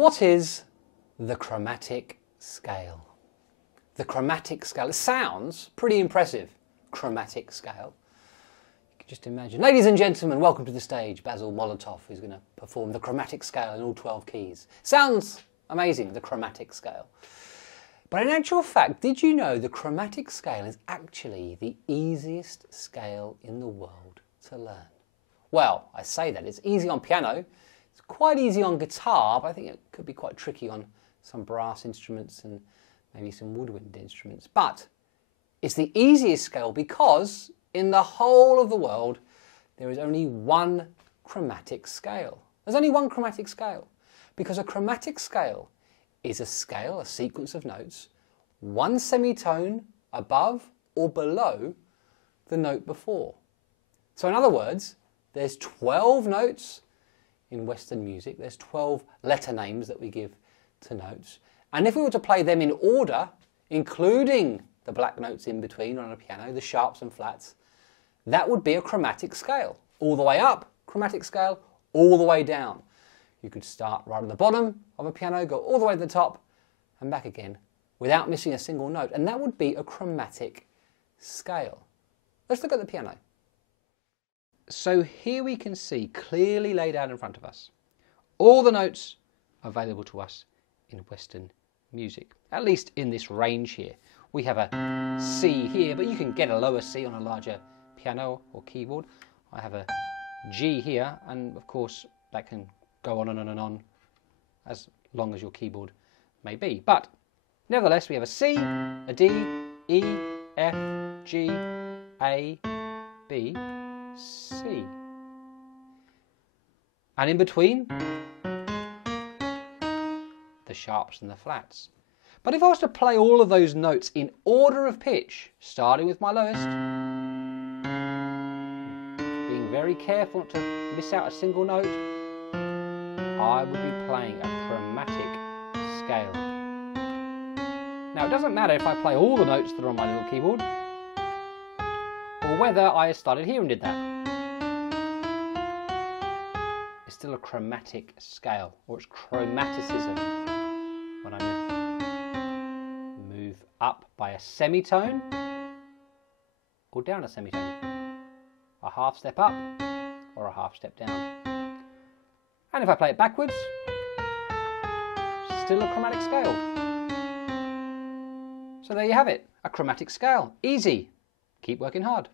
What is the chromatic scale? The chromatic scale. It sounds pretty impressive. Chromatic scale. You can just imagine. Ladies and gentlemen, welcome to the stage. Basil Molotov, who's going to perform the chromatic scale in all 12 keys. Sounds amazing, the chromatic scale. But in actual fact, did you know the chromatic scale is actually the easiest scale in the world to learn? Well, I say that. It's easy on piano. It's quite easy on guitar, but I think it could be quite tricky on some brass instruments and maybe some woodwind instruments. But it's the easiest scale because in the whole of the world, there is only one chromatic scale. There's only one chromatic scale because a chromatic scale is a scale, a sequence of notes, one semitone above or below the note before. So in other words, there's 12 notes in Western music. There's 12 letter names that we give to notes. And if we were to play them in order, including the black notes in between on a piano, the sharps and flats, that would be a chromatic scale. All the way up, chromatic scale, all the way down. You could start right at the bottom of a piano, go all the way to the top and back again without missing a single note. And that would be a chromatic scale. Let's look at the piano. So here we can see clearly laid out in front of us all the notes available to us in Western music, at least in this range here. We have a C here, but you can get a lower C on a larger piano or keyboard. I have a G here, and of course that can go on and on as long as your keyboard may be. But nevertheless, we have a C, a D, E, F, G, A, B, C. And in between, the sharps and the flats. But if I was to play all of those notes in order of pitch, starting with my lowest, being very careful not to miss out a single note, I would be playing a chromatic scale. Now it doesn't matter if I play all the notes that are on my little keyboard, or whether I started here and did that. It's still a chromatic scale, or it's chromaticism. When I move up by a semitone, or down a semitone. A half step up, or a half step down. And if I play it backwards, still a chromatic scale. So there you have it, a chromatic scale. Easy. Keep working hard.